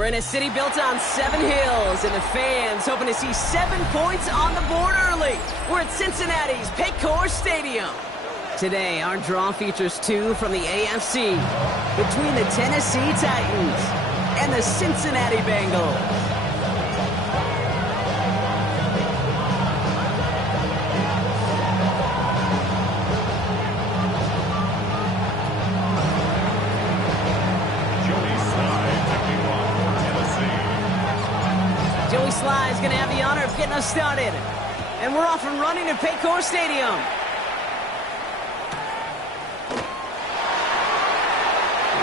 We're in a city built on 7 hills, and the fans hoping to see 7 points on the board early. We're at Cincinnati's Paycor Stadium. Today, our draw features 2 from the AFC between the Tennessee Titans and the Cincinnati Bengals. Joey Sly is going to have the honor of getting us started. And we're off and running at Paycor Stadium.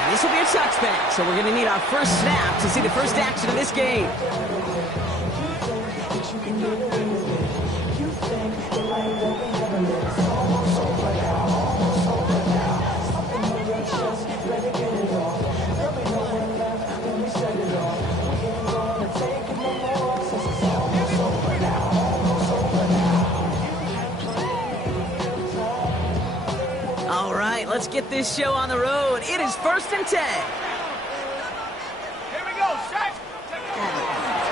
This will be a touchback, so we're going to need our first snap to see the first action of this game. All right, let's get this show on the road. It is 1st and 10. Here we go, Shaq.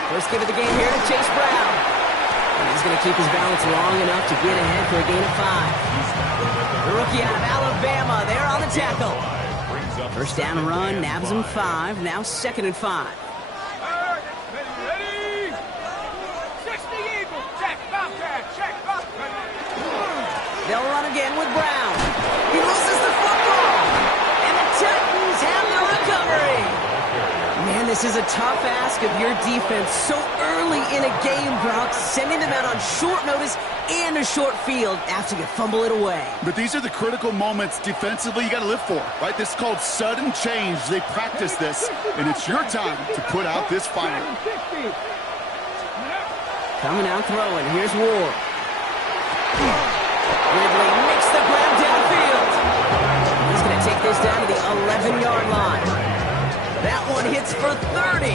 First give of the game here to Chase Brown. And he's going to keep his balance long enough to get ahead for a gain of 5. The rookie out of Alabama there on the tackle. First down run, nabs him 5. Now 2nd and 5. Ready? 60 Eagles. Check, Bobcat. Check, Bobcat. They'll run again with Brown. He loses the football. And the Titans have the recovery. Man, this is a tough ask of your defense so early in a game, Brock, sending them out on short notice and a short field after you fumble it away. But these are the critical moments defensively you got to live for, right? This is called sudden change. They practice this, and it's your time to put out this fire. Coming out throwing. Here's Ward. Ridley makes the grab downfield. He's going to take this down to the 11-yard line. That one hits for 30.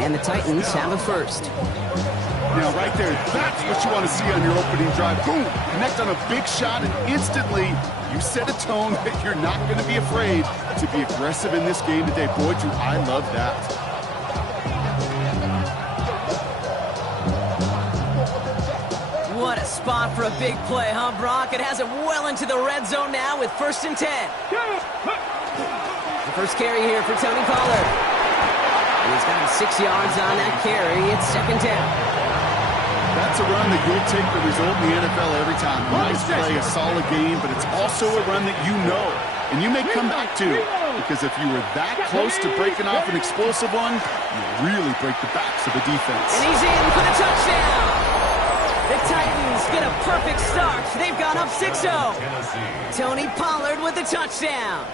And the Titans have a first. Now, right there, that's what you want to see on your opening drive. Boom! Connect on a big shot, and instantly you set a tone that you're not going to be afraid to be aggressive in this game today. Boy, do I love that. What a spot for a big play, huh, Brock? It has it well into the red zone now with 1st and 10. The first carry here for Tony Pollard. And he's got him 6 yards on that carry. It's 2nd down. That's a run that you'll take the result in the NFL every time. A nice play, a solid game, but it's also a run that you know and you may come back to, because if you were that close to breaking off an explosive one, you really break the backs of the defense. And he's in for the touchdown. The Titans get a perfect start. They've gone up 6-0. Tony Pollard with the touchdown.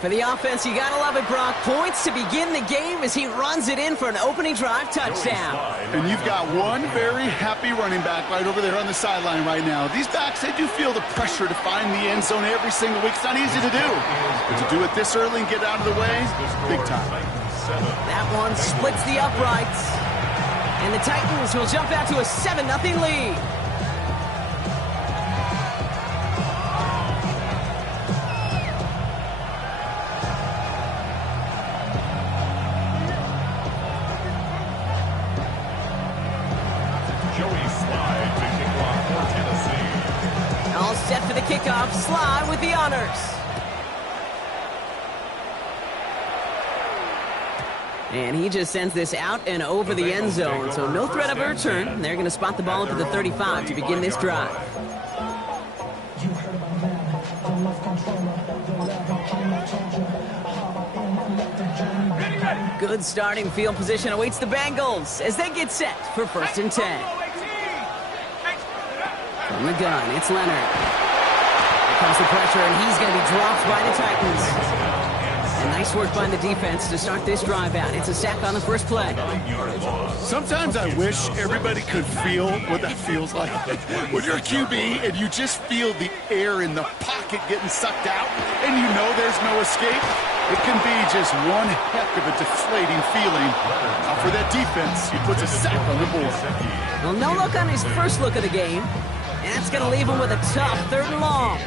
For the offense, you gotta love it, Brock. Points to begin the game as he runs it in for an opening drive touchdown. And you've got one very happy running back right over there on the sideline right now. These backs, they do feel the pressure to find the end zone every single week. It's not easy to do. But to do it this early and get out of the way, big time. That one splits the uprights. And the Titans will jump out to a 7-0 lead. Joey Sly to kick off for Tennessee. All set for the kickoff. Sly with the honors. And he just sends this out and over the end zone, so no threat of a return. They're going to spot the ball up at the 35 to begin this drive. Good starting field position awaits the Bengals as they get set for 1st and 10. From the gun, it's Leonard. Here comes the pressure, and he's going to be dropped by the Titans. And nice work by the defense to start this drive out. It's a sack on the first play. Sometimes I wish everybody could feel what that feels like. When you're a QB and you just feel the air in the pocket getting sucked out and you know there's no escape, it can be just one heck of a deflating feeling. For that defense, he puts a sack on the board. Well, no look on his first look of the game. And that's going to leave him with a tough 3rd and long.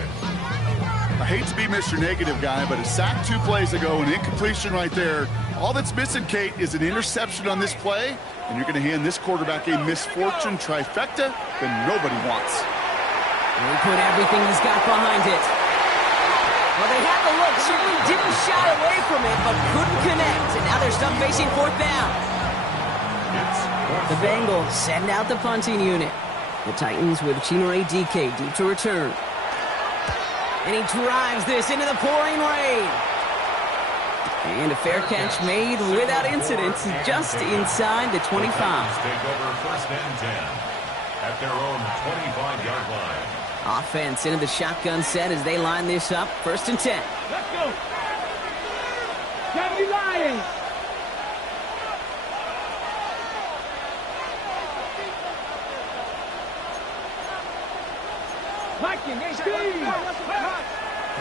I hate to be Mr. Negative guy, but a sack 2 plays ago, an incompletion right there. All that's missing, Kate, is an interception on this play, and you're going to hand this quarterback a misfortune trifecta that nobody wants. And he put everything he's got behind it. Well, they had the look, certainly didn't shy away from it, but couldn't connect, and now they're stuck facing 4th down. The Bengals send out the punting unit. The Titans with Chinore DK deep to return. And he drives this into the pouring rain. And a fair catch made without incident just inside the 25. Take over 1st and 10 at their own 25-yard line. Offense into the shotgun set as they line this up. 1st and 10. Let's go. Kevin Lyons.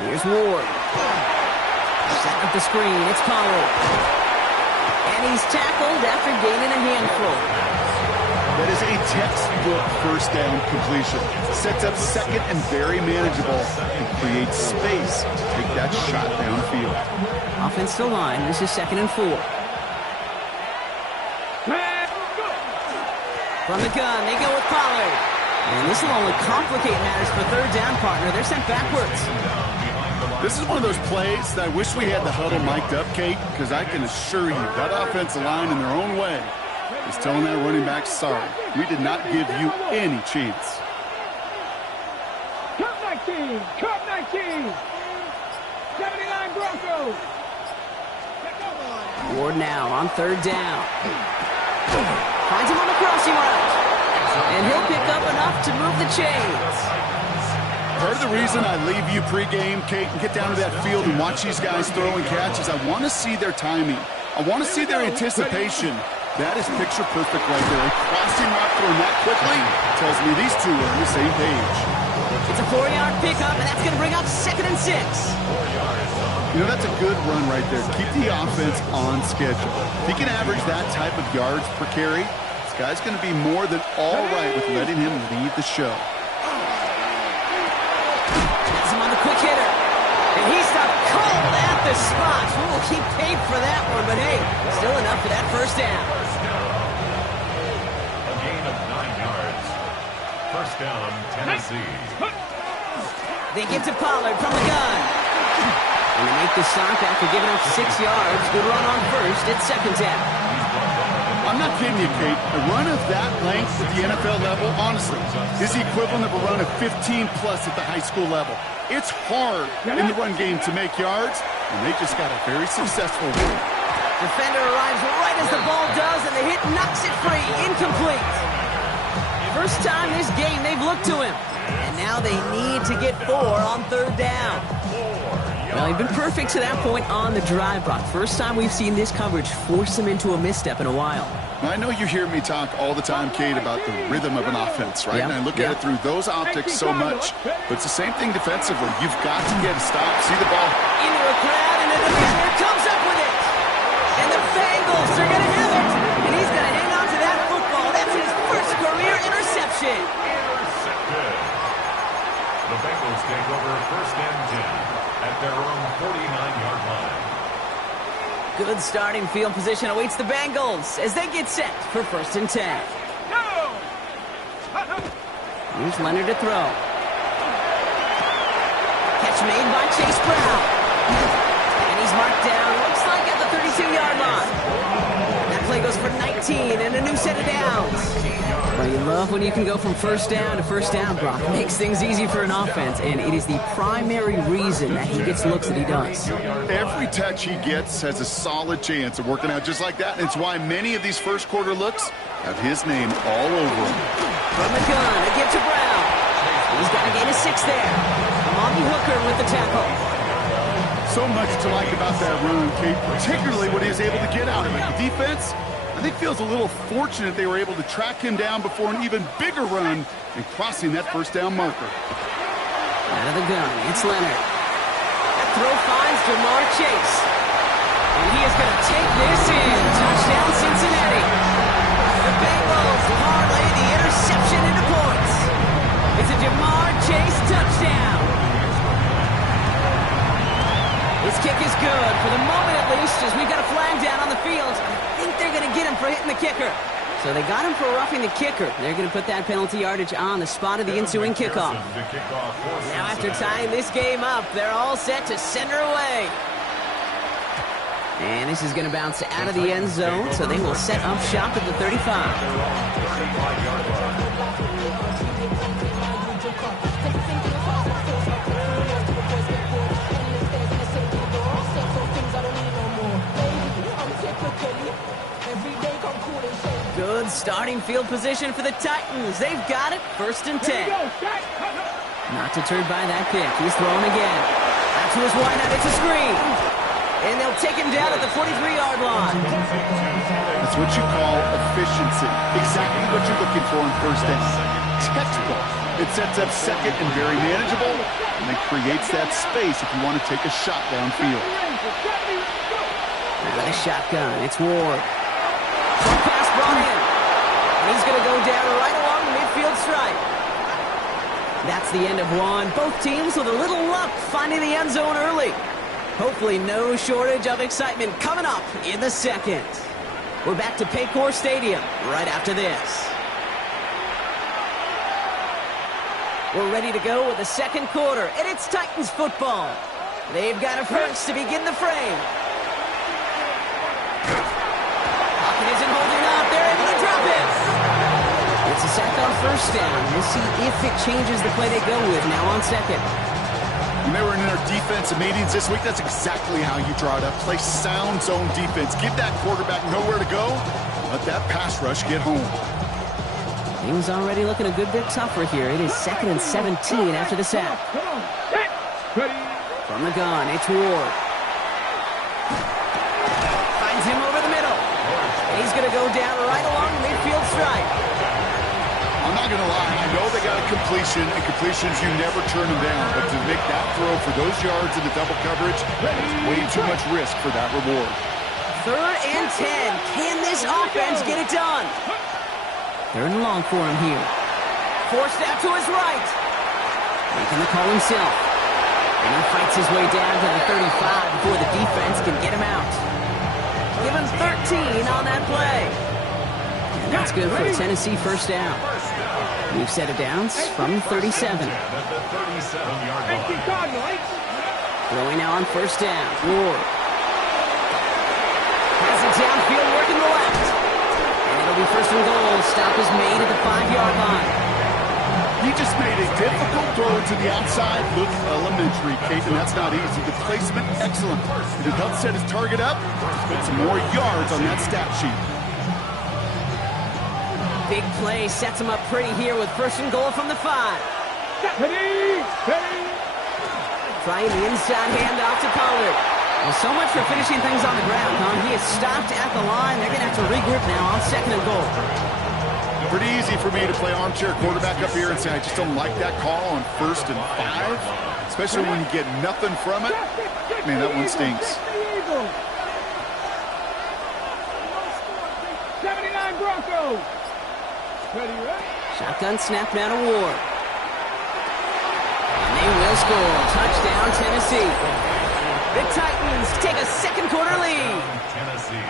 Here's Ward. Set up the screen. It's Pollard. And he's tackled after gaining a handful. That is a textbook 1st down completion. Sets up 2nd and very manageable and creates space to take that shot downfield. Offense to line. This is 2nd and 4. From the gun, they go with Pollard. And this will only complicate matters for 3rd down, partner. They're sent backwards. This is one of those plays that I wish we had the huddle mic'd up, Kate, because I can assure you that offensive line in their own way is telling that running back, sorry, we did not give you any chance. Cup 19, Cup 19, 79 Broncos. Ward now on 3rd down. Finds him on the crossing route. And he'll pick up enough to move the chains. Part of the reason I leave you pregame, Kate, and get down to that field and watch these guys throw and catch is I want to see their timing. I want to see their anticipation. That is picture perfect right there. A crossing route thrown that quickly tells me these two are on the same page. It's a 4-yard pickup, and that's going to bring up 2nd and 6. You know, that's a good run right there. Keep the offense on schedule. If he can average that type of yards per carry, this guy's going to be more than all right with letting him lead the show. Has him on the quick hitter. And he's stopped cold at the spot. We will keep paid for that one, but hey, still enough for that 1st down. A gain of 9 yards. 1st down, Tennessee. They get to Pollard from the gun. And they make the stop after giving up 6 yards. Good run on 1st. It's 2nd down. I'm not kidding you, Kate. A run of that length at the NFL level, honestly, is the equivalent of a run of 15-plus at the high school level. It's hard in the run game to make yards, and they just got a very successful one. Defender arrives right as the ball does, and the hit knocks it free. Incomplete. First time this game they've looked to him. And now they need to get 4 on 3rd down. Well, he'd been perfect to that point on the drive, Brock. First time we've seen this coverage force him into a misstep in a while. I know you hear me talk all the time, Kate, about the rhythm of an offense, right? Yeah. And I look at it through those optics so much. But it's the same thing defensively. You've got to get a stop, see the ball. Into a crowd, and the defender comes up with it. And the Bengals are going to have it. And he's going to hang on to that football. That's his first career interception. Intercepted. The Bengals take over 1st and 10 at their own 49-yard line. Good starting field position awaits the Bengals as they get set for 1st and 10. Here's Leonard to throw. Catch made by Chase Brown. And he's marked down, looks like at the 32-yard line. That play goes for 19 and a new set of downs. Well, you love when you can go from 1st down to 1st down, Brock. It makes things easy for an offense, and it is the primary reason that he gets the looks that he does. Every touch he gets has a solid chance of working out just like that. And it's why many of these first quarter looks have his name all over them. From the gun, a give to Brown. He's got a gain of 6 there. Amani Hooker with the tackle. So much to like about that run, Kate, particularly what he was able to get out of it. The defense, I think, feels a little fortunate they were able to track him down before an even bigger run and crossing that 1st down marker. Out of the gun, it's Leonard. That throw finds Jamar Chase. And he is going to take this in. Touchdown, Cincinnati. The Bengals parlay the interception into points. It's a Jamar Chase touchdown. the kicker. So they got him for roughing the kicker. They're going to put that penalty yardage on the spot of the ensuing kickoff. Now after tying this game up, they're all set to send her away. And this is going to bounce out of the end zone, so they will set up shop at the 35. Good starting field position for the Titans. They've got it, 1st and 10. Not deterred by that pick. He's throwing again. Out to his wideout. It's a screen. And they'll take him down at the 43-yard line. That's what you call efficiency. Exactly what you're looking for in 1st down. Textbook. It sets up 2nd and very manageable, and it creates that space if you want to take a shot downfield. Out of the shotgun, it's Ward. Short pass brought in. And he's going to go down right along the midfield stripe. That's the end of one. Both teams with a little luck finding the end zone early. Hopefully no shortage of excitement coming up in the 2nd. We're back to Paycor Stadium right after this. We're ready to go with the 2nd quarter, and it's Titans football. They've got it first to begin the frame. Pocket isn't holding up. They're able to drop it. It's a sack on 1st down. We'll see if it changes the play they go with now on 2nd. When they were in their defensive meetings this week, that's exactly how you draw it up. Play sound zone defense. Give that quarterback nowhere to go. Let that pass rush get home. Things already looking a good bit tougher here. It is 2nd and 17 after the sack. From the gun, it's Ward. Finds him over the middle. And he's going to go down right along the midfield stripe. I'm not going to lie. I know they got a completion, and completions, you never turn them down. But to make that throw for those yards in the double coverage, that's way too much risk for that reward. 3rd and 10. Can this offense get it done? 3rd and long for him here. Forced out to his right. Making the call himself. And he fights his way down to the 35 before the defense can get him out. Give him 13 on that play. And that's good for a Tennessee 1st down. We've set it down from 37. Throwing now on 1st down. Ward. Has it downfield, working the left. And it'll be 1st and goal. Stop is made at the 5-yard line. He just made a difficult throw to the outside. Look elementary, Kate, and that's not easy. The placement, excellent. If it helps set his target up, put some more yards on that stat sheet. Big play sets him up pretty here with 1st and goal from the 5. Trying the inside handoff to Pollard. Well, so much for finishing things on the ground, huh? He is stopped at the line. They're going to have to regroup now on 2nd and goal. Pretty easy for me to play armchair quarterback up here and say I just don't like that call on 1st and 5, especially when you get nothing from it. Man, that one stinks. 79 Broncos. Shotgun snap now to Ward. And they will score. Touchdown, Tennessee. The Titans take a 2nd quarter lead. Tennessee.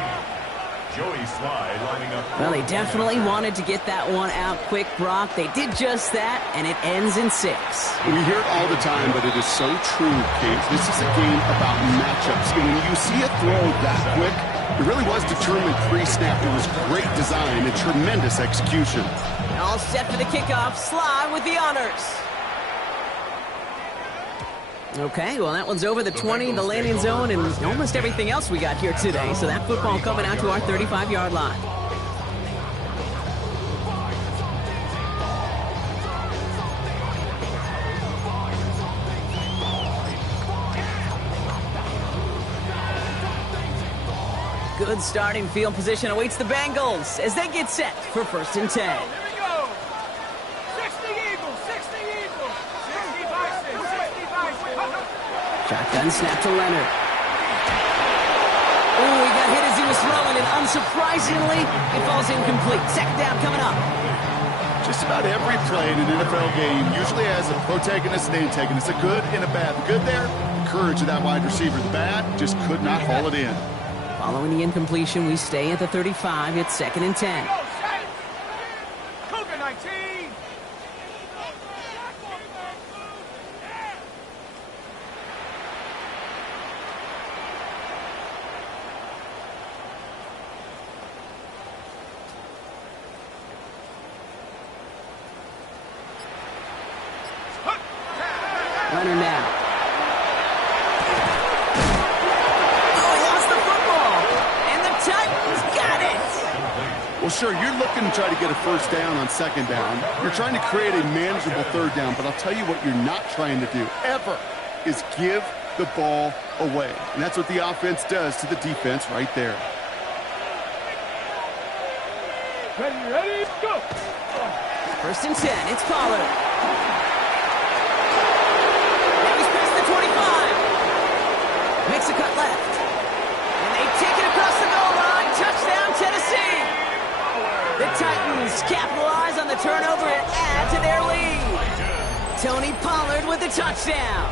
Joey Slye lining up. Well, they definitely wanted to get that one out quick, Brock. They did just that, and it ends in 6. We hear it all the time, but it is so true, Kate. This is a game about matchups. And when you see a throw that quick, it really was determined pre-snap. It was great design and tremendous execution. All set for the kickoff. Slye with the honors. Okay, well, that one's over the 20, the landing zone, and almost everything else we got here today. So that football coming out to our 35-yard line. Good starting field position awaits the Bengals as they get set for 1st and 10. Shotgun snap to Leonard. Ooh, he got hit as he was throwing, and unsurprisingly, it falls incomplete. 2nd down coming up. Just about every play in an NFL game usually has a protagonist and antagonist, a good and a bad. The good there, the courage of that wide receiver. The bad, just could not haul it in. Following the incompletion, we stay at the 35. It's 2nd and 10. Go, set. Cougar 19. Leonard now. Oh, he lost the football. And the Titans got it. Well, sure, you're looking to try to get a first down on 2nd down. You're trying to create a manageable 3rd down, but I'll tell you what you're not trying to do, ever, is give the ball away. And that's what the offense does to the defense right there. Ready, go. 1st and 10. It's Pollard. Now he's past the 25. Makes a cut left. And they take it across the goal line. Touchdown, Tennessee. The Titans capitalize on the turnover and add to their lead. Tony Pollard with the touchdown.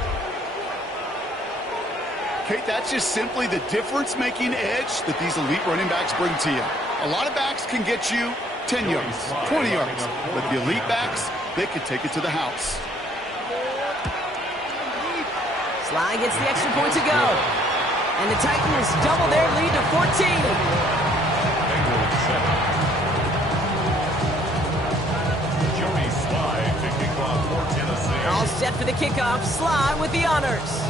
Kate, that's just simply the difference-making edge that these elite running backs bring to you. A lot of backs can get you 10 yards, 20 yards, but the elite backs, they can take it to the house. Sly gets the extra point to go. And the Titans double their lead to 14. Joey Sly to kick off for Tennessee. All set for the kickoff. Sly with the honors.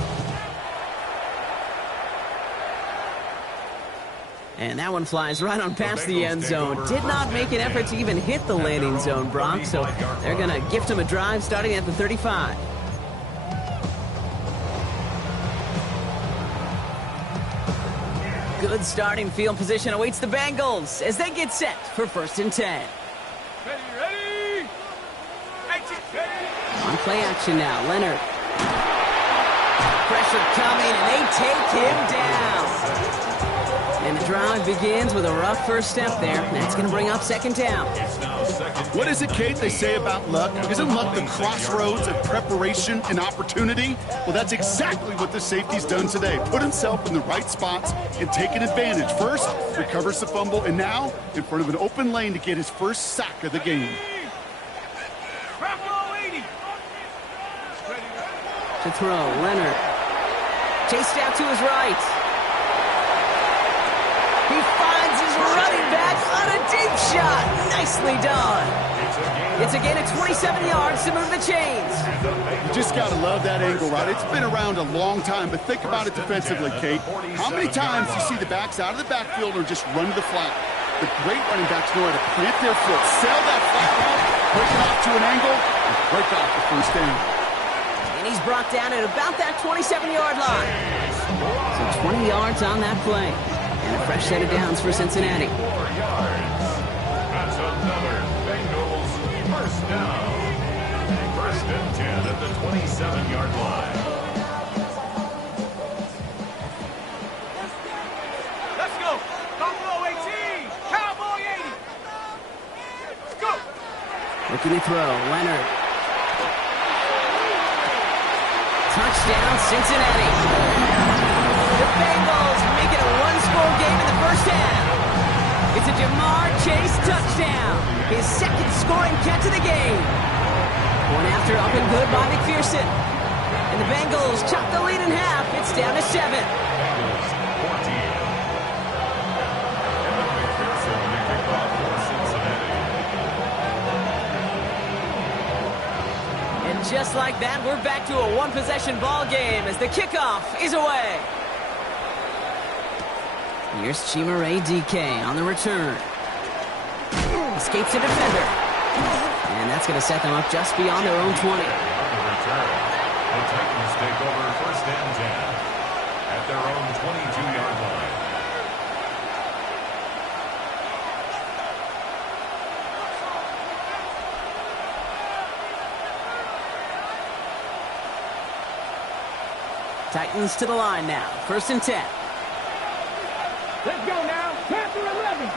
And that one flies right on past the end zone. Did not make an effort to even hit the landing zone, Brock. So they're going to gift him a drive starting at the 35. Good starting field position awaits the Bengals as they get set for 1st and 10. Ready. On play action now, Leonard. Pressure coming, and they take him down. And the drive begins with a rough first step there. That's going to bring up 2nd down. What is it, Kate, they say about luck? Isn't luck the crossroads of preparation and opportunity? Well, that's exactly what the safety's done today. Put himself in the right spots and taken advantage. First, recovers the fumble, and now in front of an open lane to get his first sack of the game. To throw, Leonard. Chased out to his right. He finds his running back on a deep shot. Nicely done. It's a gain of 27 yards to move the chains. You just got to love that angle, right? It's been around a long time, but think about it defensively, Kate. How many times do you see the backs out of the backfield or just run to the flat? The great running backs know how to plant their foot, sail that flat route, break it off to an angle, and break off the first down. And he's brought down at about that 27-yard line. So 20 yards on that play. And a fresh set of downs for Cincinnati. 4 yards. That's another Bengals first down. 1st and 10 at the 27-yard line. Let's go. Buffalo 18. Cowboy 80. Let's go. Looking to throw, Leonard. Touchdown, Cincinnati. The Bengals make it a one-score game in the first half. It's a Jamar Chase touchdown. His 2nd scoring catch of the game. One after up and good by McPherson. And the Bengals chop the lead in half. It's down to 7. Bengals 14. Evan McPherson to kick off for Cincinnati. And just like that, we're back to a one-possession ball game as the kickoff is away. Here's Chimere DK on the return. Escapes a defender. And that's going to set them up just beyond their own 20. On the return, the Titans take over 1st and 10 at their own 22-yard line. Titans to the line now. 1st and 10. Let's go now. Panther 11.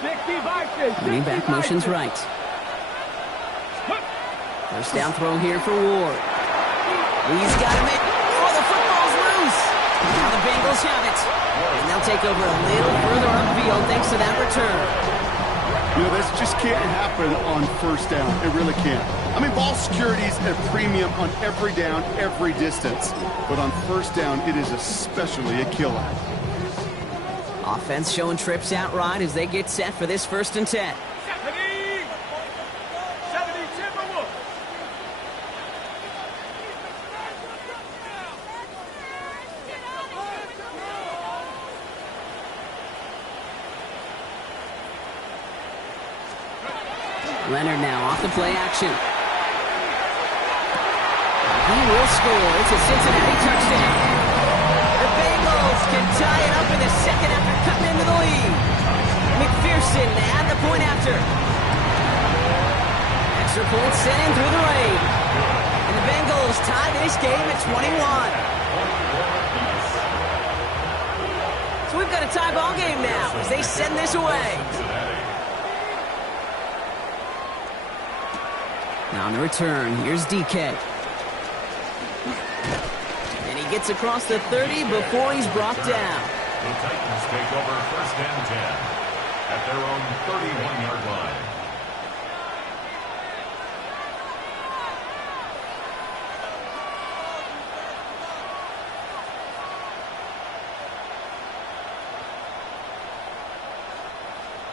60 Vikings. Running back motions right. First down throw here for Ward. He's got him in. Oh, the football's loose. Now the Bengals have it. And they'll take over a little further upfield thanks to that return. You know, this just can't happen on first down. It really can't. I mean, ball security's at a premium on every down, every distance. But on first down, it is especially a killer. Offense showing trips outright as they get set for this 1st and 10. 70 Timberwolves. Leonard now off the play action. He will score. It's a Cincinnati touchdown. The Bengals can tie it up in the second after cutting into the lead. McPherson to add the point after. Extra point sent in through the rain. And the Bengals tie this game at 21. So we've got a tie ball game now as they send this away. Now on the return, here's DK. And he gets across the 30 before he's brought down. The Titans take over 1st and 10 at their own 31-yard line.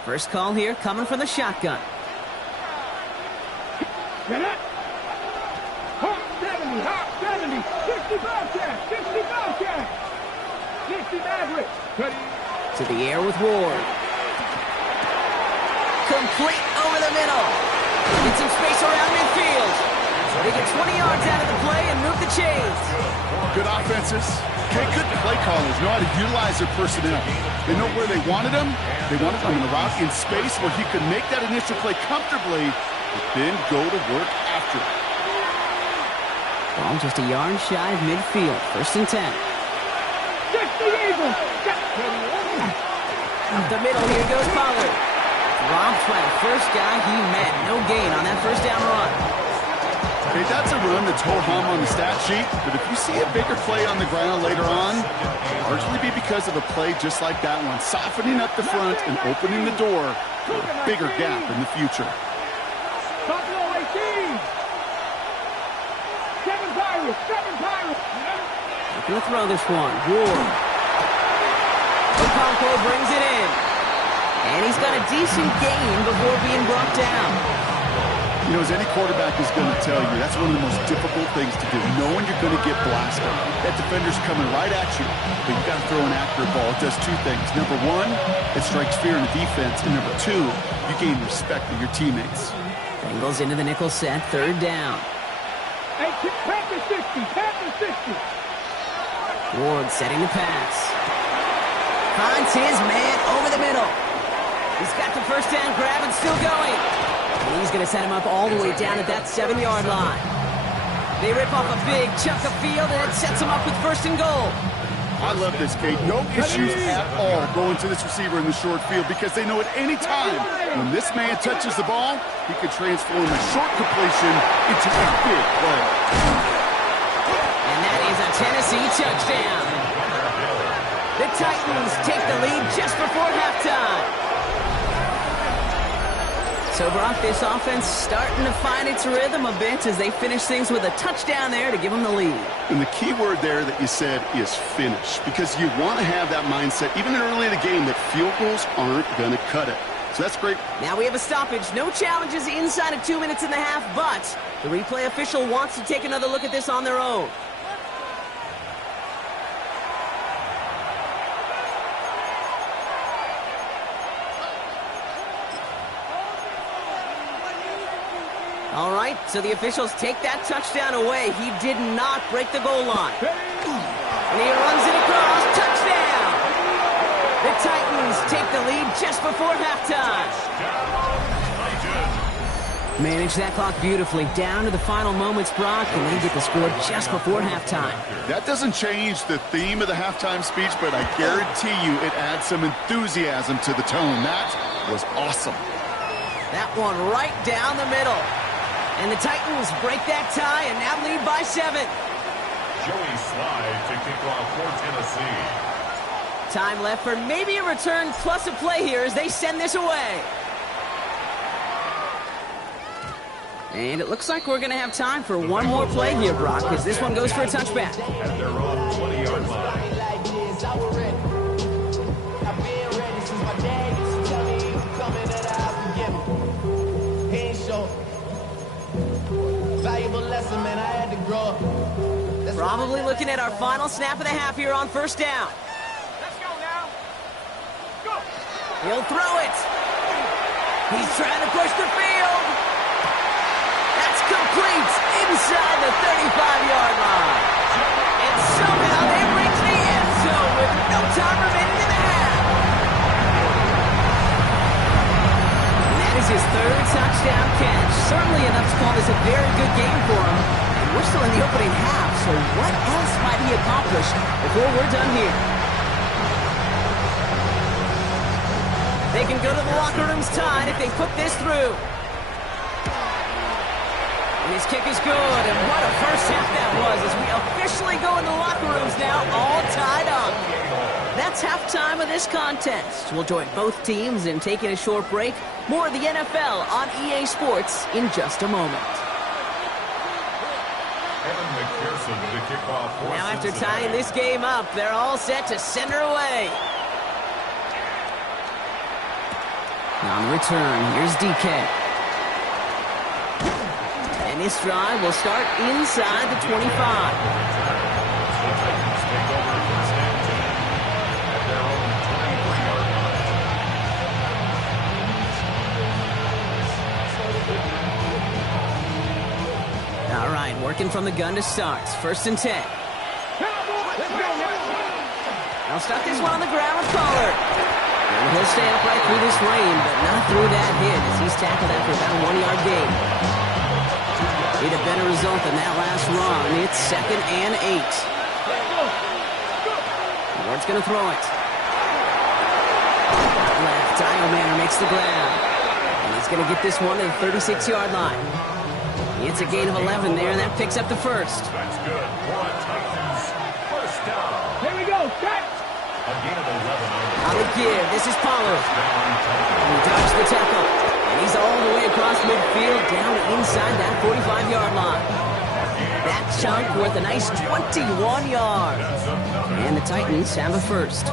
First call here coming from the shotgun. Get it. Hawk 70, Hawk 70, 60 Bobcat, 60 Bobcat, 60 Maverick. To the air with Ward. Complete over the middle. Get some space around midfield. They get 20 yards out of the play and move the chains. Good offenses. Okay, good play callers know how to utilize their personnel. They know where they wanted them. They wanted them in the route in space where he could make that initial play comfortably, but then go to work after it. Ball just a yard shy of midfield. 1st and 10. 60 Eagles. Up the middle, here goes Pollard. Dropped by the first guy he met. No gain on that first down run. Okay, that's a run that's ho-hum on the stat sheet, but if you see a bigger play on the ground later on, largely be because of a play just like that one, softening up the front and opening the door for a bigger gap in the future. Buffalo 18. 7 Pirates, 7 Pirates. Looking to throw this one. Ward. Okonkwo brings it in. And he's got a decent gain before being brought down. You know, as any quarterback is going to tell you, that's one of the most difficult things to do, knowing you're going to get blasted. That defender's coming right at you, but you got to throw an accurate ball. It does two things. Number one, it strikes fear in the defense, and number two, you gain respect of your teammates. Bengals into the nickel set, 3rd down. Hey, Panther 60, Panther 60. Ward setting the pass. Finds his man over the middle. He's got the first down grab and still going. And he's going to set him up all the way down at that 7-yard line. They rip off a big chunk of field, and it sets him up with 1st and goal. I love this, Kate. No issues at all going to this receiver in the short field because they know at any time when this man touches the ball, he can transform a short completion into a big play. And that is a Tennessee touchdown. The Titans take the lead just before halftime. So, Brock, this offense starting to find its rhythm a bit as they finish things with a touchdown there to give them the lead. And the key word there that you said is finish, because you want to have that mindset, even early in the game, that field goals aren't going to cut it. So that's great. Now we have a stoppage. No challenges inside of 2 minutes and a half, but the replay official wants to take another look at this on their own. All right, so the officials take that touchdown away. He did not break the goal line. And he runs it across. Touchdown! The Titans take the lead just before halftime. Manage that clock beautifully down to the final moments, Brock, and they get the score just before halftime. That doesn't change the theme of the halftime speech, but I guarantee you it adds some enthusiasm to the tone. That was awesome. That one right down the middle. And the Titans break that tie and now lead by 7. Joey Slye to kick off for Tennessee. Time left for maybe a return plus a play here as they send this away. And it looks like we're going to have time for one more play here, Brock, because this one goes for a touchback. At their own 20-yard line. Probably looking at our final snap of the half here on first down. Let's go now. Go. He'll throw it. He's trying to push the field. That's complete inside the 35-yard line. And somehow they reach the end zone with no time remaining in the half. And that is his third touchdown catch. Certainly enough to call this a very good game for him. And we're still in the opening half, so what else might he accomplish before we're done here? They can go to the locker rooms tied if they put this through. And his kick is good, and what a first half that was as we officially go into the locker rooms now, all tied up. That's halftime of this contest. We'll join both teams in taking a short break. More of the NFL on EA Sports in just a moment. Evan McPherson to kick off for Now after Cincinnati. tying this game up, they're all set to send her away. On the return, here's DK. And this drive will start inside the 25. The Titans take over first and 10 at their own 23-yard line. All right, working from the gun to start. First and 10. Let's go now. They'll start this one on the ground with Pollard. And he'll stay upright through this rain, but not through that hit as he's tackled after about a 1-yard gain. Need a better result than that last run. It's 2nd and 8. Ward's going to throw it. Left, Dio Manor makes the grab. And he's going to get this one to the 36-yard line. It's a gain of 11 there, and that picks up the first. That's good for a Titans first down. Here we go. Catch. A gain of 11 On the give, this is Pollard. He dodged the tackle. And he's all the way across midfield, down inside that 45-yard line. That chunk worth a nice 21 yards. And the Titans have a first.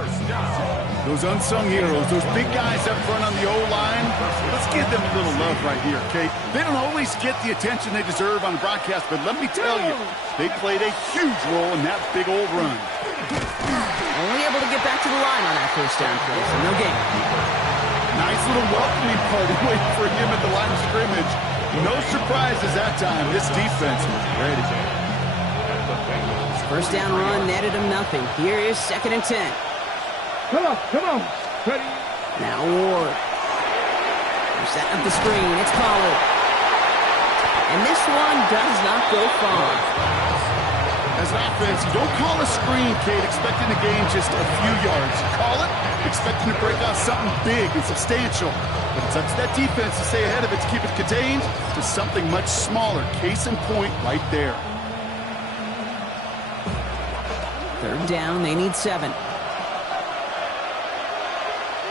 Those unsung heroes, those big guys up front on the O-line, let's give them a little love right here, Kate. They don't always get the attention they deserve on the broadcast, but let me tell you, they played a huge role in that big old run. Only able to get back to the line on that first down play, so no gain. Nice little welcoming party waiting for him at the line of scrimmage. No surprises that time. This defense was ready. First down run netted him nothing. Here is 2nd and 10. Come on. Ready. Now Ward. They're setting up the screen. It's Pollard. And this one does not go far. As an offense, you don't call a screen, Kate, expecting to gain just a few yards. You call it expecting to break out something big and substantial. But it's up to that defense to stay ahead of it to keep it contained to something much smaller. Case in point right there. Third down, they need 7.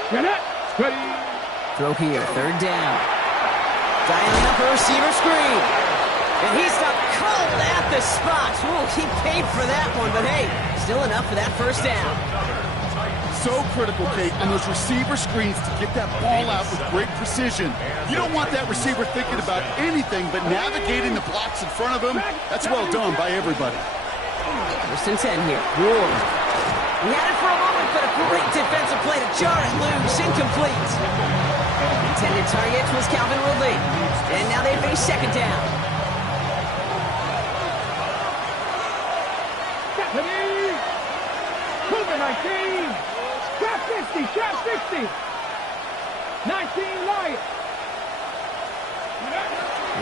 Get it. Ready. Throw here, third down. Dialing up a receiver screen. And he's not cold at the spot. Ooh, he paid for that one, but hey, still enough for that first down. So critical, Kate, on those receiver screens to get that ball out with great precision. You don't want that receiver thinking about anything but navigating the blocks in front of him. That's well done by everybody. First and 10 here. Ward. He had it for a moment, but a great defensive play to jar it loose. Incomplete. Intended target was Calvin Ridley. And now they face second down. Ready. Cougar 19. Trap 50. Trap 60. 19 Lions.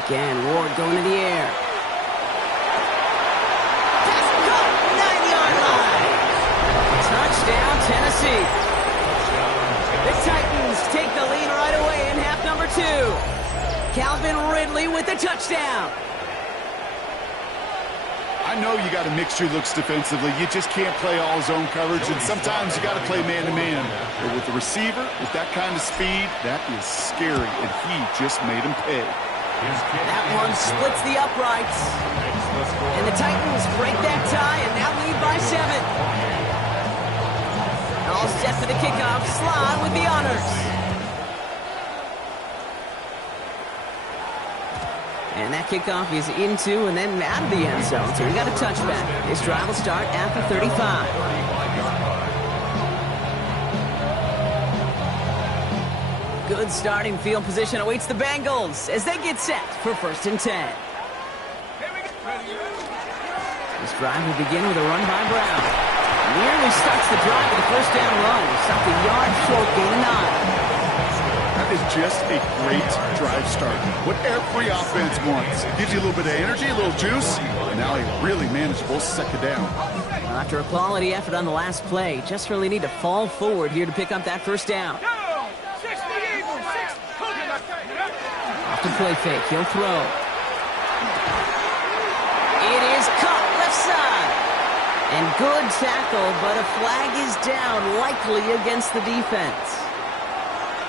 Again, Ward going to the air. Touchdown, Tennessee. The Titans take the lead right away in half number 2. Calvin Ridley with the touchdown. I know you got to mix your looks defensively. You just can't play all zone coverage, and sometimes you got to play man-to-man. But with the receiver, with that kind of speed, that is scary, and he just made him pay. That one splits the uprights. And the Titans break that tie and now lead by 7. All set for the kickoff. Slide with the honors. And that kickoff is into and then out of the end zone. So we got a touchback. This drive will start at the 35. Good starting field position awaits the Bengals as they get set for 1st and 10. This drive will begin with a run by Brown. Nearly starts the drive with a 1st down run. Stopped a yard short, gain of 9. That is just a great drive start. What every offense wants. Gives you a little bit of energy, a little juice, and now a really manageable 2nd down. After a quality effort on the last play, just really need to fall forward here to pick up that 1st down. Off the play fake, he'll throw. It is caught left side. And good tackle, but a flag is down, likely against the defense.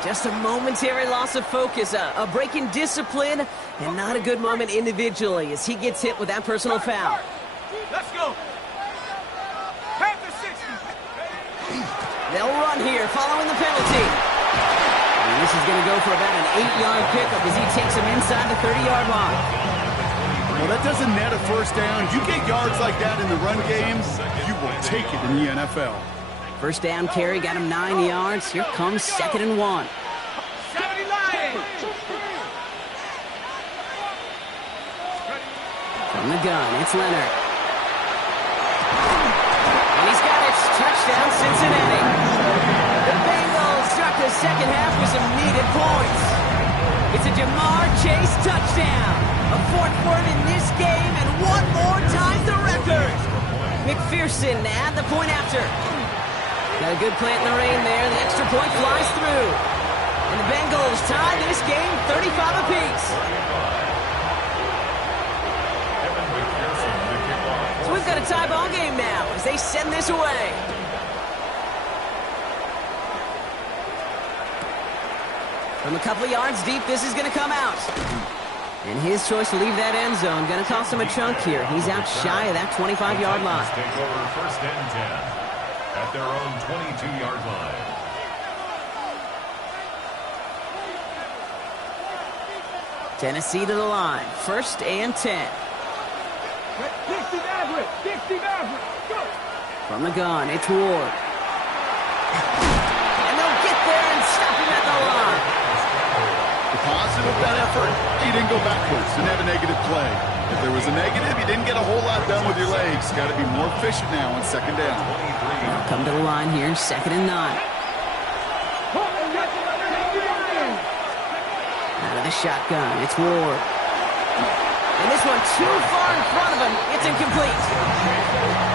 Just a momentary loss of focus, a break in discipline, and not a good moment individually as he gets hit with that personal foul. Let's go. They'll run here following the penalty. And this is going to go for about an 8-yard pickup as he takes him inside the 30-yard line. Well, that doesn't net a 1st down. You get yards like that in the run game, you will take it in the NFL. 1st down carry got him 9 yards. Here comes 2nd and 1. From the gun, it's Leonard. And he's got it. Touchdown, Cincinnati. The Bengals start the 2nd half with some needed points. It's a Jamar Chase touchdown. A 4th for him in this game, and one more ties the record. McPherson at the point after. Got a good plant in the rain there. The extra point flies through. And the Bengals tie this game 35 apiece. So we've got a tie ball game now as they send this away. From a couple of yards deep, this is going to come out. And his choice to leave that end zone going to cost him a chunk here. He's out shy of that 25-yard line. Take over 1st and 10. At their own 22-yard line. Tennessee to the line. 1st and 10. Dixie Maverick. Go. From the gun, it's Ward. And they'll get there and stop him at the line. The positive of that effort, he didn't go backwards, didn't have a negative play. If there was a negative, you didn't get a whole lot done with your legs. Got to be more efficient now on 2nd down. Come to the line here, 2nd and 9. Out of the shotgun, it's Ward. And this one too far in front of him. It's incomplete.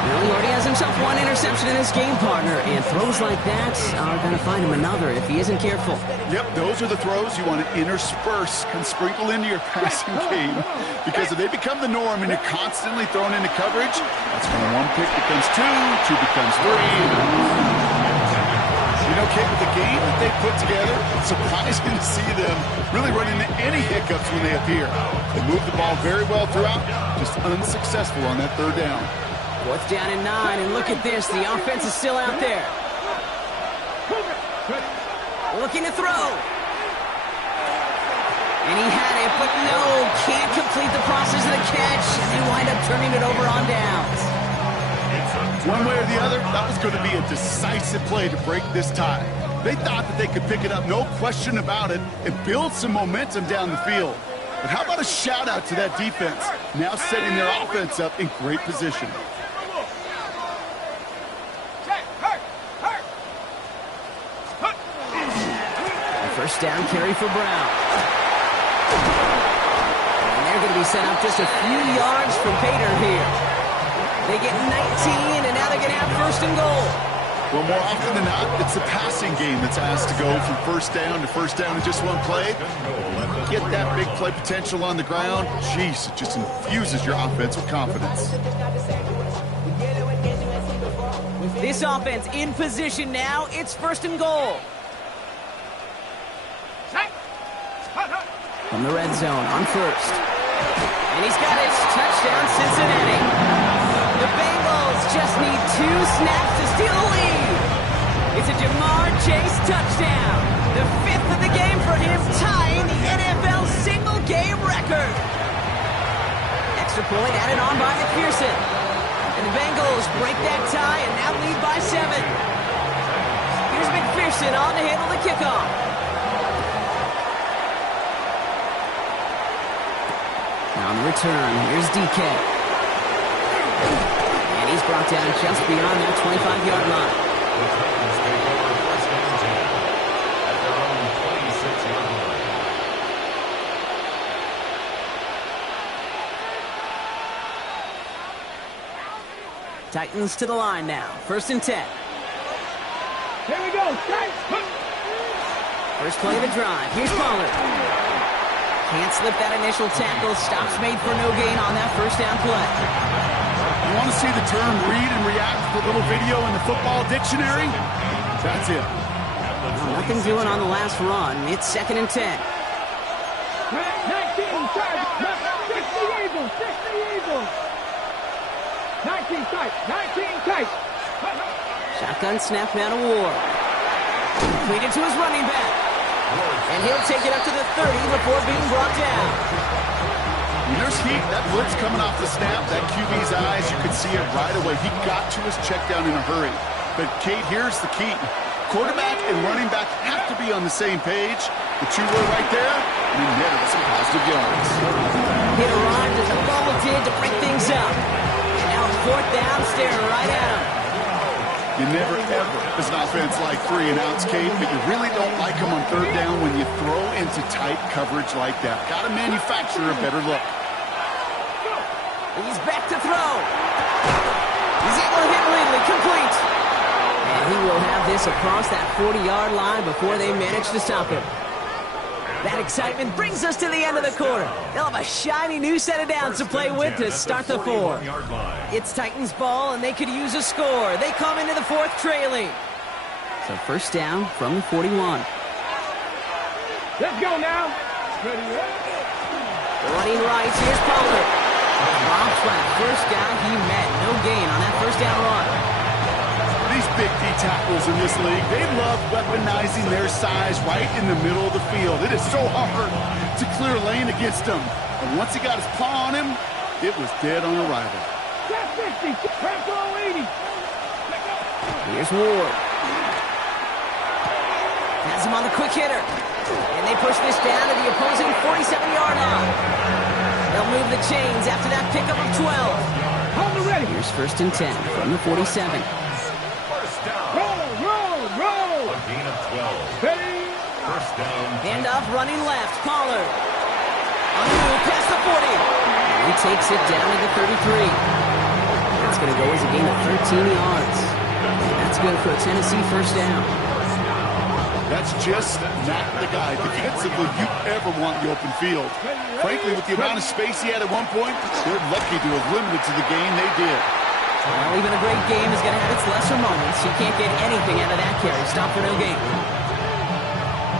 Well, he already has himself one interception in this game, partner. And throws like that are going to find him another if he isn't careful. Yep, those are the throws you want to intersperse and sprinkle into your passing game. Because if they become the norm and you're constantly thrown into coverage, that's when 1 pick becomes 2, 2 becomes 3. You know, Kate, with the game that they put together, it's surprising to see them really run into any hiccups when they appear. They move the ball very well throughout, just unsuccessful on that 3rd down. 4th down and 9, and look at this. The offense is still out there. Looking to throw. And he had it, but no, can't complete the process of the catch, and they wind up turning it over on downs. One way or the other, that was going to be a decisive play to break this tie. They thought that they could pick it up, no question about it, and build some momentum down the field. But how about a shout-out to that defense, now setting their offense up in great position. The 1st down carry for Brown. And they're going to be set up just a few yards from Pater here. They get 19, and now they're going to have 1st and goal. Well, more often than not, it's the passing game that's asked to go from first down in just one play. Get that big play potential on the ground. Jeez, it just infuses your offense with confidence. This offense in position now. It's first and goal. From the red zone on first. And he's got his touchdown, Cincinnati. The Bengals just need 2 snaps to steal the lead. It's a Jamar Chase touchdown. The 5th of the game for him, tying the NFL single-game record. Extra point added on by McPherson. And the Bengals break that tie and now lead by 7. Here's McPherson on to handle the kickoff. Now on the return, here's DK. And he's brought down just beyond that 25-yard line. The Titans take over first and 10 at their own 26-yard line. Titans to the line now. First and 10. Here we go. First play of the drive. Here's Pollard. Can't slip that initial tackle. Stops made for no gain on that first down play. You want to see the term read and react to the little video in the football dictionary? That's it. Nothing doing on the last run. It's second and 10. 19 Chargers. 60 Eagles. 60 Eagles. 19 tight. 19 tight. Shotgun snap now to Ward. Completed to his running back. And he'll take it up to the 30 before being brought down. When there's heat, that blitz coming off the snap, that QB's eyes, you can see it right away. He got to his check down in a hurry. But, Kate, here's the key. Quarterback and running back have to be on the same page. The two were right there, and he netted some positive yards. Hit arrived as the bubble did to break things up. And now fourth down, staring right at him. You never, ever, as an offense, like 3-and-outs, Kate, but you really don't like them on third down when you throw into tight coverage like that. Got to manufacture a better look. He's back to throw. He's able to hit Ridley, complete. And he will have this across that 40-yard line before they manage to stop him. That excitement brings us to the end of the quarter. They'll have a shiny new set of downs to play with to start the 4. It's Titans ball, and they could use a score. They come into the fourth trailing. So first down from the 41. Let's go now. Ready, Running right, here's Pollard. Bob flat, first down, he met. No gain on that first down run. These big D tackles in this league, they love weaponizing their size right in the middle of the field. It is so hard to clear lane against them. And once he got his paw on him, it was dead on arrival. That's 60. Tempo 80. Here's Ward. Has him on the quick hitter. And they push this down to the opposing 47-yard line. They'll move the chains after that pickup of 12. Hold it ready. Here's first and 10 from the 47. Roll. A gain of 12. Ready. First down. Handoff running left. Pollard. On the move past the 40. And he takes it down to the 33. That's going to go as a gain of 13 yards. That's good for a Tennessee first down. That's just not the guy defensively you ever want in the open field. Frankly, with the amount of space he had at one point, they're lucky to have limited to the game they did. Well, even a great game is going to have its lesser moments. You can't get anything out of that carry. Stop for no gain.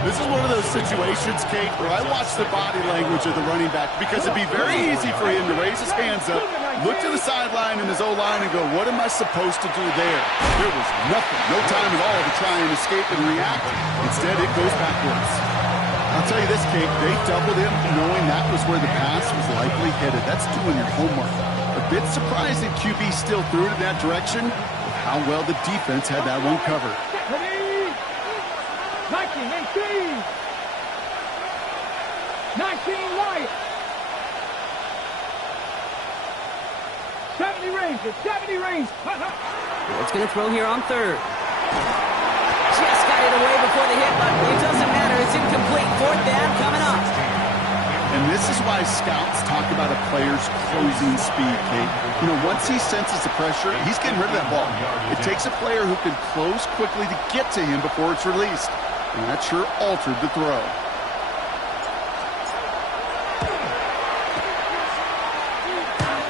This is one of those situations, Kate, where I watch the body language of the running back because it'd be very easy for him to raise his hands up, look to the sideline in his O-line and go, what am I supposed to do there? There was nothing, no time at all to try and escape and react. Instead, it goes backwards. I'll tell you this, Kate, they doubled him knowing that was where the pass was likely headed. That's doing your homework. A bit surprising QB still threw it in that direction with how well the defense had that one covered. 19 Lions. 70 Rangers. 70 Rangers. Ward's going to throw here on third. Just got it away before the hit, but it doesn't matter. It's incomplete. Fourth down coming up. And this is why scouts talk about a player's closing speed, Kate. You know, once he senses the pressure, he's getting rid of that ball. It takes a player who can close quickly to get to him before it's released. And that sure altered the throw.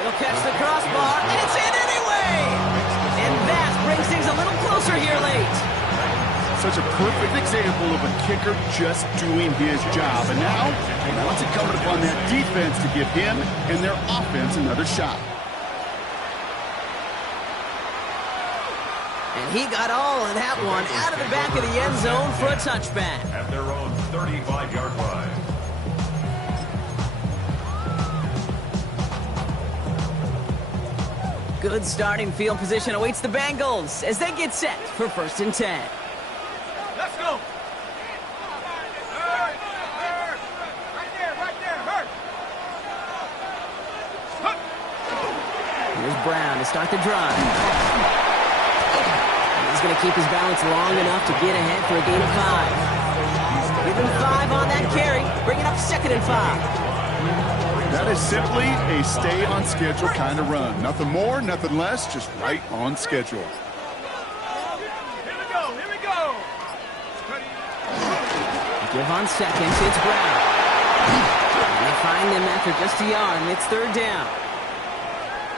He'll catch the crossbar, and it's in anyway! And that brings things a little closer here late. Such a perfect example of a kicker just doing his job. And now it's incumbent upon that defense to give him and their offense another shot. And he got all of that one out of the back of the end zone for a touchback. At their own 35-yard line. Good starting field position awaits the Bengals as they get set for 1st and 10. Let's go. Right there, hurt. Here's Brown to start the drive. And he's going to keep his balance long enough to get ahead for a gain of 5. Give him 5 on that carry, bringing up 2nd and 5. That is simply a stay-on-schedule kind of run. Nothing more, nothing less, just right on schedule. Here we go. Give on 2nd, it's Brown. And they find him after just a yard, and it's 3rd down.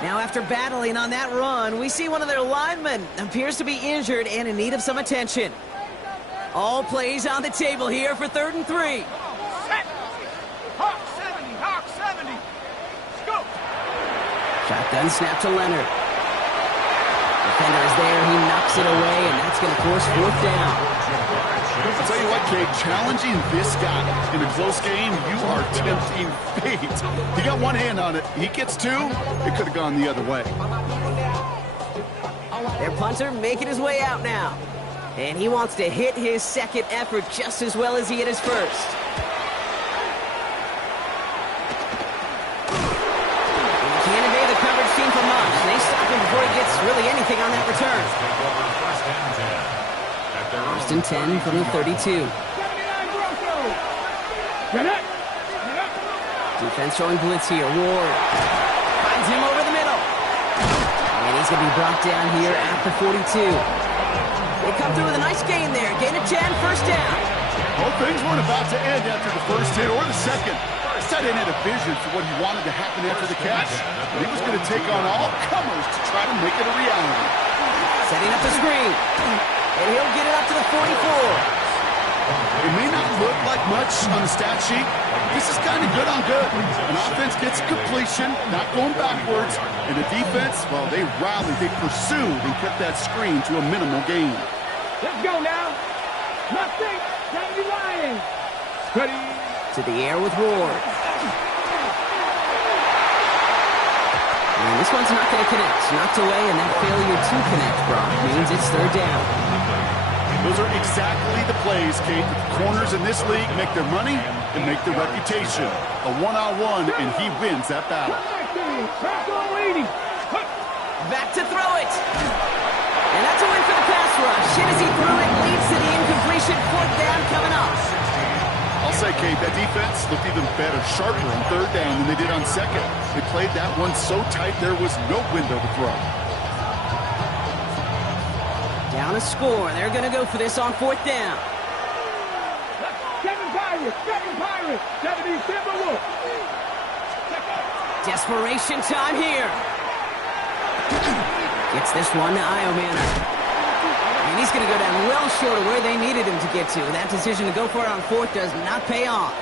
Now, after battling on that run, we see one of their linemen appears to be injured and in need of some attention. All plays on the table here for 3rd and 3. Hawk 70. Let's go. Shotgun snap to Leonard. Defender is there, he knocks it away, and that's going to force 4th down. I'll tell you what, Kate, challenging this guy in a close game, you are tempting fate. He got one hand on it. He gets 2. It could have gone the other way. Their punter making his way out now. And he wants to hit his 2nd effort just as well as he hit his 1st. And he can't evade the coverage team for much. They stop him before he gets really anything on that return. 1st and 10 from the 32. 79 Broncos. Get it. Defense showing blitz here. Ward finds him over the middle. And he's going to be brought down here at the 42. They come through with a nice gain there. Gain of 10, 1st down. Well, things weren't about to end after the 1st hit or the 2nd. Sutton had a vision for what he wanted to happen after the catch. But he was going to take on all comers to try to make it a reality. Setting up the screen. And he'll get it up to the 44. It may not look like much on the stat sheet. This is kind of good on good. An offense gets completion, not going backwards. And the defense, well, they rallied, they pursued, and kept that screen to a minimal gain. Let's go now. Nothing. Danny Lions. Ready. To the air with Ward. And this one's not going to connect. Knocked away, and that failure to connect, Brock, means it's 3rd down. Those are exactly the plays, Kate, that the corners in this league make their money and make their reputation. A one-on-one, and he wins that battle. Back to throw it. And that's a win for the pass rush. Hit as he threw it, leads to the incompletion. 4th down coming up. I'll say, Kate, that defense looked even better, sharper on 3rd down than they did on 2nd. They played that one so tight there was no window to throw. Down a score. They're going to go for this on 4th down. 7 Pirates. 70 Timberwolves. Desperation time here. Gets this one to Iomanner. And he's going to go down well short of where they needed him to get to. That decision to go for it on 4th does not pay off.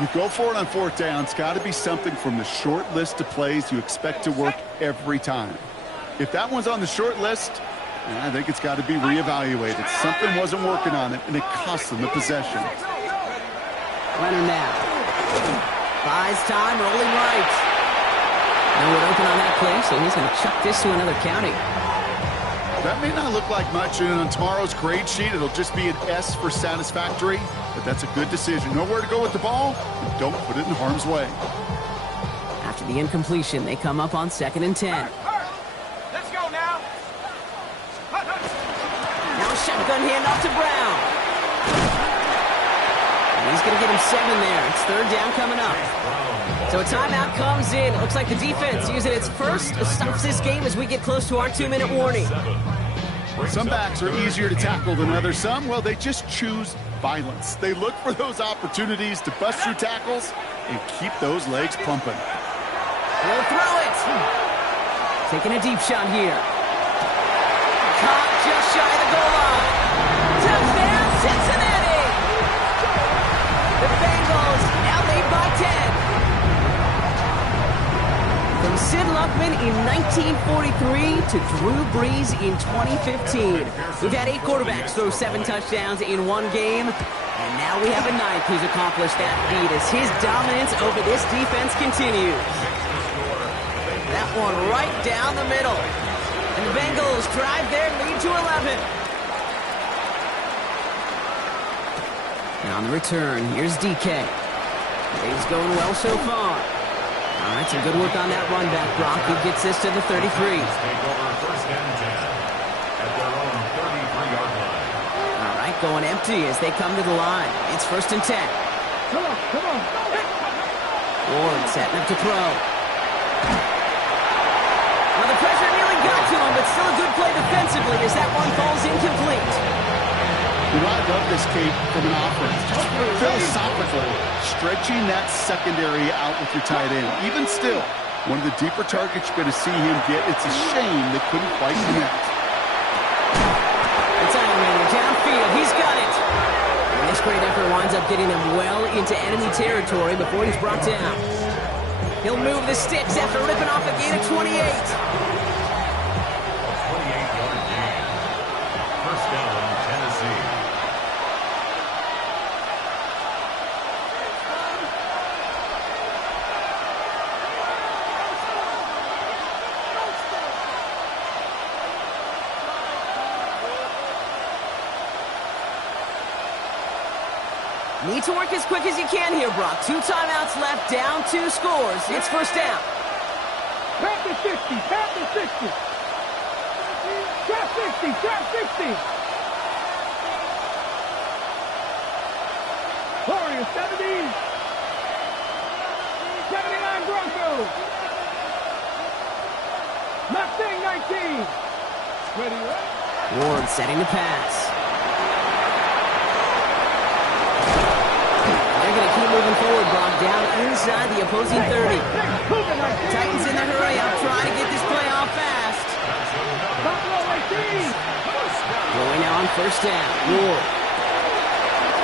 You go for it on 4th down. It's got to be something from the short list of plays you expect to work every time. If that one's on the short list, I think it's got to be reevaluated. Something wasn't working on it, and it cost them the possession. Leonard now. Buys time, rolling right. No one open on that play, so he's going to chuck this to another county. That may not look like much, and on tomorrow's grade sheet, it'll just be an S for satisfactory, but that's a good decision. Nowhere to go with the ball, and don't put it in harm's way. After the incompletion, they come up on 2nd and 10. Let's go now. Now a shotgun handoff to Brown. And He's going to get him 7 there. It's third down coming up. So a timeout comes in. It looks like the defense using its first stops this game as we get close to our 2-minute warning. Some backs are easier to tackle than others. Some, well, they just choose violence. They look for those opportunities to bust through tackles and keep those legs pumping. He'll throw it. Taking a deep shot here. Caught just shy of the goal line. Touchdown, Cincinnati! The Bengals now lead by 10. From Sid Luckman in 1943 to Drew Brees in 2015. We've had 8 quarterbacks throw 7 touchdowns in one game. And now we have a 9th who's accomplished that feat as his dominance over this defense continues. That one right down the middle. And the Bengals drive their lead to 11. Now on the return, here's DK. Things going well so far. All right, some good work on that run back, Brock. He gets this to the 33. Take over first and 10 at their own 33-yard line. All right, going empty as they come to the line. It's first and 10. Come on, come on. Ward setting up to throw. Well, the pressure nearly got to him, but still a good play defensively as that one falls incomplete. You know, I love this, Kate, from an offense. Just philosophically stretching that secondary out with your tight end. Even still, one of the deeper targets you're going to see him get. It's a shame they couldn't quite connect. It's Ironman downfield. He's got it. And this great effort winds up getting him well into enemy territory before he's brought down. He'll move the sticks after ripping off a gain of 28. 28-yard gain. First down, Tennessee. Need to work as quick as you can here, Brock. 2 timeouts left, down 2 scores. It's first down. Tap the 60, tap the 60. Tap 60, tap 60. Warriors 70. 79 Broncos. Mustang 19. Ready, right? Ward setting the pass. They're going to keep moving forward, Brock, down inside the opposing 30. Titans in the hurry up, trying to get this play off fast. Going now on first down. Ward.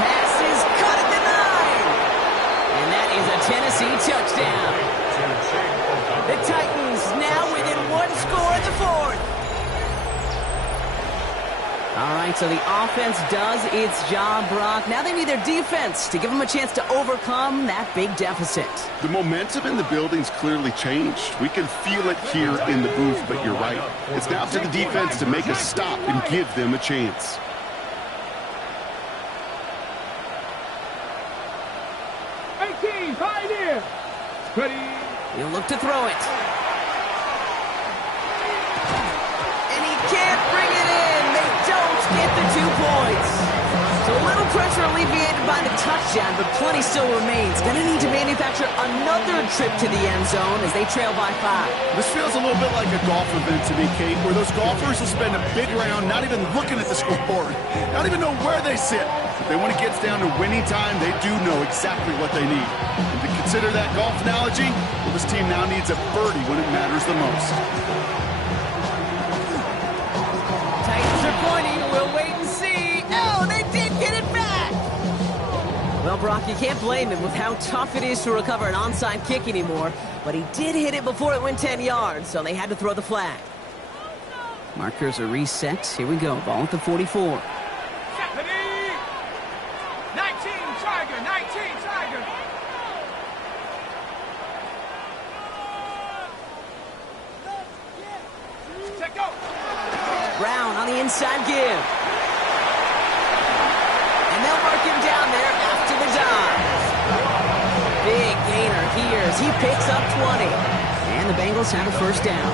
Pass is cut at the 9. And that is a Tennessee touchdown. The Titans now within 1 score in the 4th. All right, so the offense does its job, Brock. Now they need their defense to give them a chance to overcome that big deficit. The momentum in the building's clearly changed. We can feel it here in the booth, but you're right. It's now up to the defense to make a stop and give them a chance. Pioneer. Ready. He'll look to throw it. And he can't bring it in. They don't get the 2 points. So a little pressure alleviated by the touchdown, but plenty still remains. Gonna need to manufacture another trip to the end zone as they trail by 5. This feels a little bit like a golf event to me, Kate, where those golfers will spend a big round not even looking at the scoreboard, not even know where they sit. Then when it gets down to winning time, they do know exactly what they need. And to consider that golf analogy, well, this team now needs a birdie when it matters the most. Titans are pointing. We'll wait and see. Oh, they did get it back. Well, Brock, you can't blame him with how tough it is to recover an onside kick anymore. But he did hit it before it went 10 yards, so they had to throw the flag. Markers are reset. Here we go. Ball at the 44. 19 Tiger, 19 Tiger. Check go. Brown on the inside give. And they'll mark him down there after the dive. Big gainer here as he picks up 20. And the Bengals have a first down.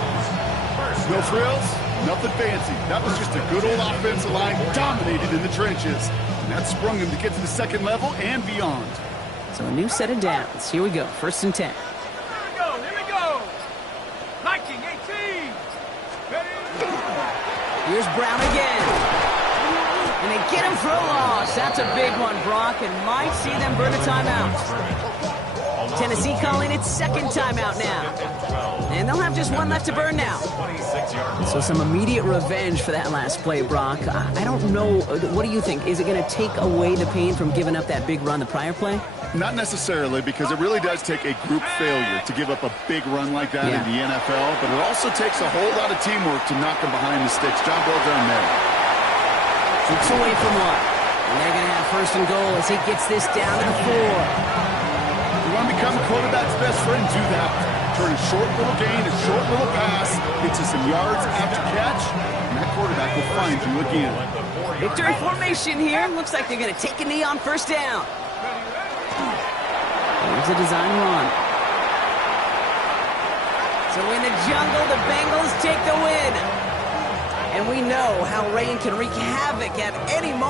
No frills, nothing fancy. That was just a good old offensive line dominated in the trenches. And that sprung him to get to the second level and beyond. So a new set of downs. Here we go, 1st and 10. Here we go. 19, 18. Here's Brown again. And they get him for a loss. That's a big one, Brock, and might see them burn a timeout. Tennessee calling its 2nd timeout now. And they'll have just one left to burn now. So some immediate revenge for that last play, Brock. I don't know. What do you think? Is it going to take away the pain from giving up that big run the prior play? Not necessarily, because it really does take a group failure to give up a big run like that in the NFL, but it also takes a whole lot of teamwork to knock them behind the sticks. Job well done there. Keeps away from one. And they're going to have 1st and goal as he gets this down to the 4. You want to become a quarterback's best friend, do that. Turn a short little gain, a short little pass, gets you some yards after catch, and that quarterback will find you again. Victory formation here. Looks like they're going to take a knee on 1st down. Here's a design run. So in the jungle, the Bengals take the win. And we know how rain can wreak havoc at any moment.